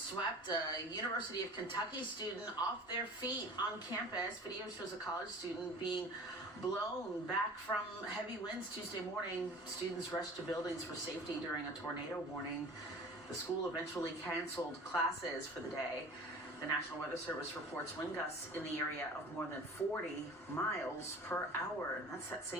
swept a University of Kentucky student off their feet on campus. Video shows a college student being blown back from heavy winds Tuesday morning. Students rushed to buildings for safety during a tornado warning. The school eventually canceled classes for the day. The National Weather Service reports wind gusts in the area of more than 40 miles per hour. And that's that same